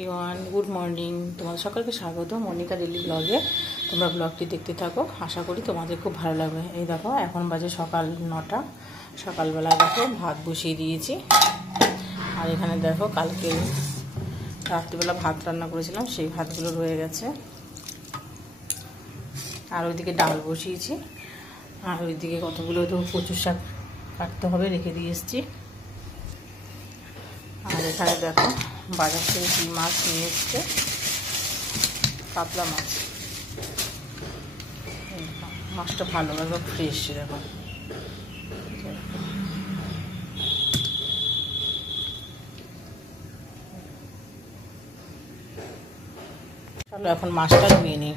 Everyone, good morning. তোমাদের সকলকে স্বাগত মনিকা ডেলি ব্লগে। তোমরা ব্লগটি দেখতে থাকো, আশা করি তোমাদের খুব ভালো লাগবে। এই দেখো, এখন বাজে সকাল 9টা। সকালবেলা দেখো ভাত বসিয়ে দিয়েছি। আর এখানে দেখো কালকে রাত্রিবেলা ভাত রান্না করেছিলাম, সেই ভাতগুলো রয়ে গেছে। আর ওইদিকে ডাল বসিয়েছি। আর ওইদিকে কতগুলো তো কচুর শাক কাটতে হবে, রেখে দিয়ে এসেছি। আর এখানে দেখো বাজার থেকে কি মাছ নিয়ে এসছে, কাতলা মাছ। মাছটা ভালো, একদম ফ্রেশ। দেখো চলো এখন মাছটা ধুয়ে নিই।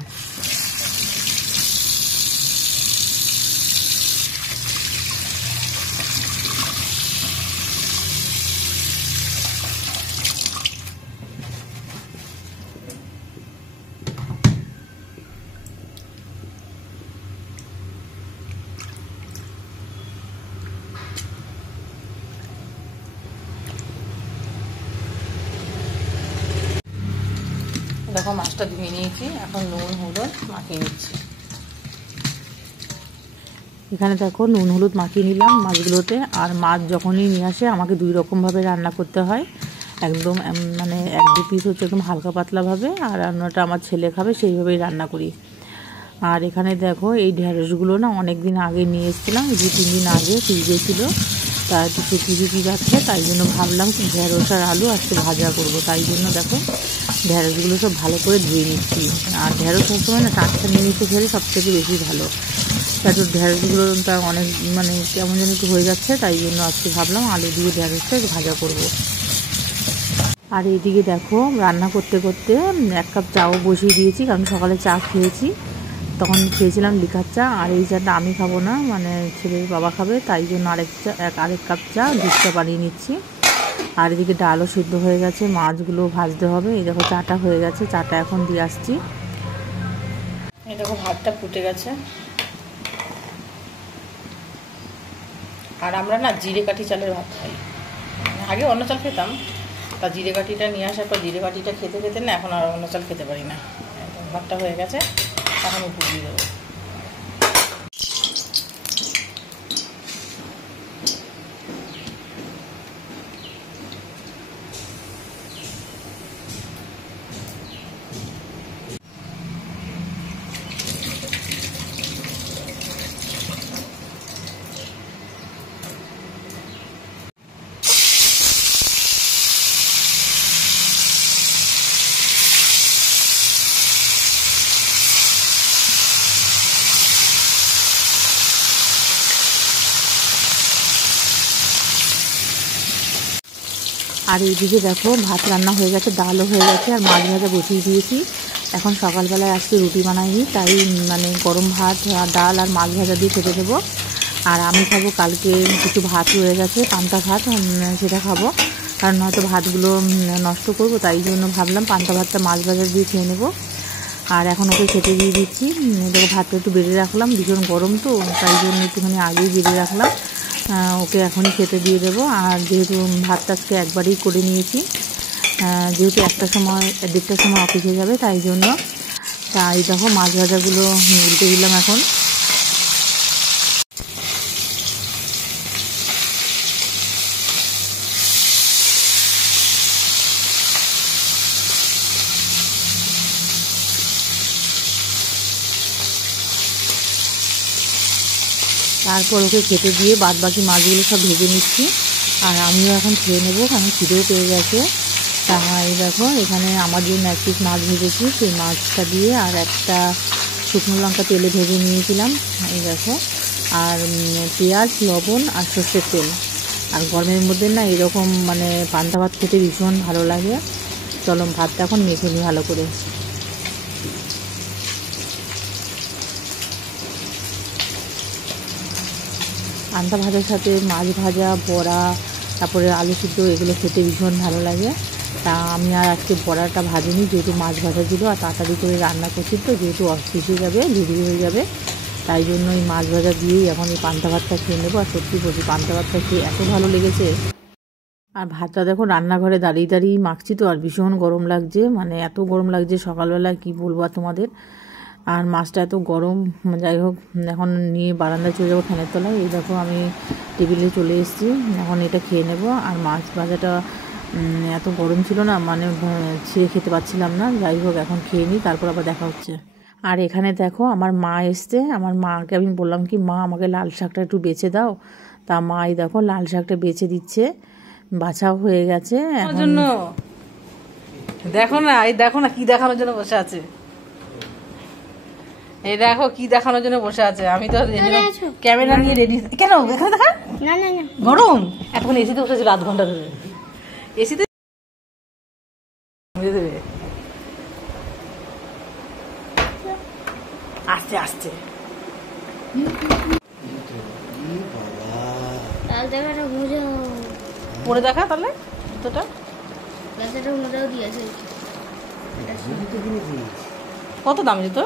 দেখো মাছটা ধুয়ে নিয়েছি, এখন নুন হলুদ মাখিয়ে নিচ্ছি। এখানে দেখো নুন হলুদ মাখিয়ে নিলাম মাছগুলোতে। আর মাছ যখনই নিয়ে আসে আমাকে দুই রকমভাবে রান্না করতে হয়। একদম মানে 1-2 পিস হচ্ছে একদম হালকা পাতলাভাবে, আর রান্নাটা আমার ছেলে খাবে সেইভাবেই রান্না করি। আর এখানে দেখো এই ঢেঁড়সগুলো না অনেক দিন আগে নিয়ে এসেছিলাম, 2-3 দিন আগে ফ্রিজে ছিল। তা একটু শুকিয়ে যাচ্ছে, তাই জন্য ভাবলাম কি ঢেঁড়স আর আলু আজকে ভাজা করবো। তাই জন্য দেখো ঢেঁড়সগুলো সব ভালো করে ধুয়ে নিচ্ছি। আর ঢেঁড়স সবসময় না টাটকা নিয়ে নিতে খেলে সবথেকে বেশি ভালো। তারপর ঢেঁড়সগুলো তার অনেক মানে কেমন যেন একটু হয়ে যাচ্ছে, তাই জন্য আজকে ভাবলাম আলু দিয়ে ঢেঁড়সটা ভাজা করব। আর এইদিকে দেখো রান্না করতে করতে 1 কাপ চাও বসিয়ে দিয়েছি, কারণ সকালে চা খেয়েছি। তখন খেয়েছিলাম লিকার চা, আর এই চাটা আমি খাবো না, মানে ছেলের বাবা খাবে, তাই জন্য আরেক কাপ চা দুধটা বানিয়ে নিচ্ছি। আর এদিকে ডালও সিদ্ধ হয়ে গেছে, মাছগুলো ভাজতে হবে। এই দেখো চাটা হয়ে গেছে, চাটা এখন দিয়ে আসছি। এই দেখো ভাতটা ফুটে গেছে। আর আমরা না জিরে কাঠি চালের ভাত খাই, আগে অন্য চাল খেতাম, তা জিরে কাঠিটা নিয়ে আসার পর জিরে কাঠিটা খেতে খেতে না এখন আর অন্য চাল খেতে পারি না। ভাতটা হয়ে গেছে, এখন উপর দিয়ে দেবো। আর এইদিকে দেখো ভাত রান্না হয়ে গেছে, ডালও হয়ে গেছে, আর মাছ ভাজা বসিয়ে দিয়েছি। এখন সকালবেলায় আজকে রুটি বানাইনি, তাই মানে গরম ভাত আর ডাল আর মাছ ভাজা দিয়ে খেতে দেবো। আর আমি খাবো কালকে কিছু ভাত রয়ে গেছে, পান্তা ভাত, সেটা খাবো। কারণ হয়তো ভাতগুলো নষ্ট করবো, তাই জন্য ভাবলাম পান্তা ভাতটা মাছ ভাজা দিয়ে খেয়ে নেবো। আর এখন ওকে খেতে দিয়ে দিচ্ছি। দেখো ভাতটা একটু বেড়ে রাখলাম, ভীষণ গরম তো, তাই জন্য একটুখানি আগেই বেড়ে রাখলাম। ওকে এখনই খেতে দিয়ে দেবো। আর যেহেতু ভাতটা আজকে একবারেই করে নিয়েছি, যেহেতু 1টার সময় 1:30টার সময় অফিসে যাবে, তাই জন্য। তাই দেখো মাছ ভাজাগুলো উল্টে দিলাম এখন। তারপর ওকে খেতে দিয়ে বাদ বাকি মাছগুলো সব ভেজে নিচ্ছি। আর আমিও এখন খেয়ে নেবো, কারণ খিদেও পেয়ে গেছে। তাই দেখো এখানে আমার জন্য 1 পিস মাছ ভেজেছি, সেই মাছটা দিয়ে আর একটা শুকনো লঙ্কা তেলে ভেজে নিয়েছিলাম। এই দেখো, আর পেঁয়াজ, লবণ আর সর্ষের তেল। আর গরমের মধ্যে না এরকম মানে পান্তা ভাত খেতে ভীষণ ভালো লাগে। চলো ভাতটা এখন মেখে নিই ভালো করে। পান্তা ভাতের সাথে মাছ ভাজা, বড়া, তারপরে আলু সিদ্ধ, এগুলো খেতে ভীষণ ভালো লাগে। তা আমি আর আজকে বড়াটা ভাজিনি, যেহেতু মাছ ভাজা ছিল, আর তাড়াতাড়ি করে রান্না করছি তো, যেহেতু অফিস হয়ে যাবে, দেরি হয়ে যাবে, তাই জন্য এই মাছ ভাজা দিয়েই এখন এই পান্তা ভাতটা খেয়ে নেবো। আর সত্যি বলছি পান্তা ভাতটা খেয়ে এত ভালো লেগেছে। আর ভাতটা দেখো রান্নাঘরে দাঁড়িয়ে দাঁড়িয়ে মাখছি তো, আর ভীষণ গরম লাগছে, মানে এত গরম লাগছে সকালবেলা কি বলবো আর তোমাদের। আর মাছটা এত গরম, যাই হোক এখন নিয়ে বারান্দায় চলে যাবো ফ্যানের তলায়। এই দেখো আমি টেবিলে চলে এসেছি, এখন এটা খেয়ে নেব। আর মাছ ভাজাটা এত গরম ছিল না, মানে ছিঁড়ে খেতে পারছিলাম না। যাই হোক এখন খেয়ে নিই, তারপর আবার দেখা হচ্ছে। আর এখানে দেখো আমার মা এসছে, আমার মাকে আমি বললাম কি মা আমাকে লাল শাকটা একটু বেছে দাও, তা মা এই দেখো লাল শাকটা বেছে দিচ্ছে, বাছাও হয়ে গেছে এখন। দেখো না, এই দেখো না কি দেখানোর জন্য বসে আছে, এই দেখো কি দেখানোর জন্য বসে আছে। আমি তো ক্যামেরা নিয়ে রেডি। কেন এখানে দেখা গরম, এতক্ষণ এসিতে বসেছিল আধ ঘন্টা ধরে, এসিতে দেবে আস্তে আস্তে। পরে দেখা তাহলে জুতোটা, কত দাম জুতো?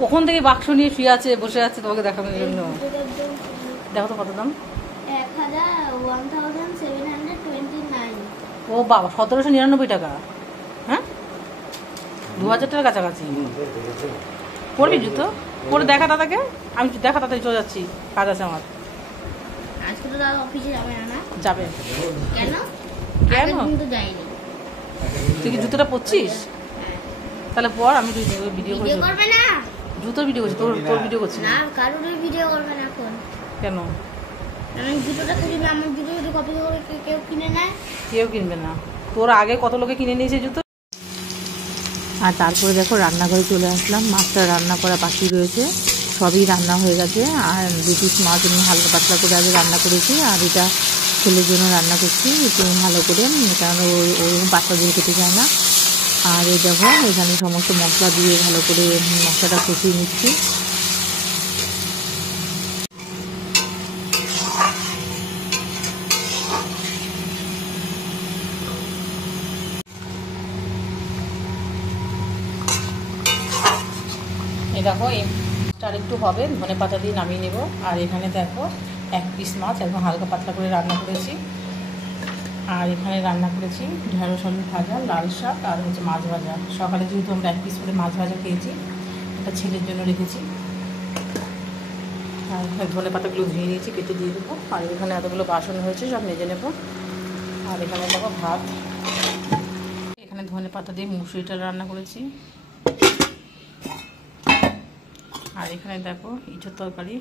কখন থেকে বাক্স নিয়ে শুয়ে আছে বসে আছে তোমাকে দেখানোর জন্য। দেখো তো কত দাম। ও বাবা, 1799 টাকা। হ্যাঁ, 2000 টাকার কাছাকাছি। পরবি জুতো? পরে দেখা দাদাকে, আমি দেখা দাদাকে চলে যাচ্ছি, কাজ আছে আমার। যাবে কেন? কেন তুই কি জুতোটা পরছিস? তাহলে পর, আমি ভিডিও করবি না, জুতোর ভিডিও করছি, তোর ভিডিও করছি না। কারোর ভিডিও করবে না এখন। কেন? জুতোটা কিনবে, আমার জুতো যদি কপি করে কেউ কিনে নেয়, কেউ কিনবে না। তোর আগে কত লোকে কিনে নিয়েছে জুতো। আর তারপরে দেখো রান্নাঘরে চলে আসলাম, মাছটা রান্না করা বাকি রয়েছে, সবই রান্না হয়ে গেছে। আর 2 পিস মাছ আমি হালকা পাতলা করে আগে রান্না করেছি, আর এটা ছেলের জন্য রান্না করছি একটু ভালো করে, কারণ ওরকম পাতলা দিয়ে খেতে চায় না। আর এই দেখো এখানে সমস্ত মশলা দিয়ে ভালো করে মশলাটা কষিয়ে নিচ্ছি। এই দেখো আর একটু হবে, ধনে পাতা দিয়ে নামিয়ে নেব। আর এখানে দেখো 1 পিস মাছ একদম হালকা পাতলা করে রান্না করেছি। আর এখানে রান্না করেছি ঢেঁড়স আলু ভাজা, লাল শাক, আর হচ্ছে মাছ ভাজা। সকালে যেহেতু আমরা 1 পিস করে মাছ ভাজা খেয়েছি, এটা ছেলের জন্য রেখেছি। আর এখানে ধনে পাতাগুলো ধুয়ে নিয়েছি, কেটে দিয়ে দেবো। আর এখানে এতগুলো বাসন হয়েছে, সব মেজে নেব। আর এখানে দেখো ভাত, এখানে ধনে পাতা দিয়ে মুসুরিটা রান্না করেছি। আর এখানে দেখো ইঁচড় তরকারি।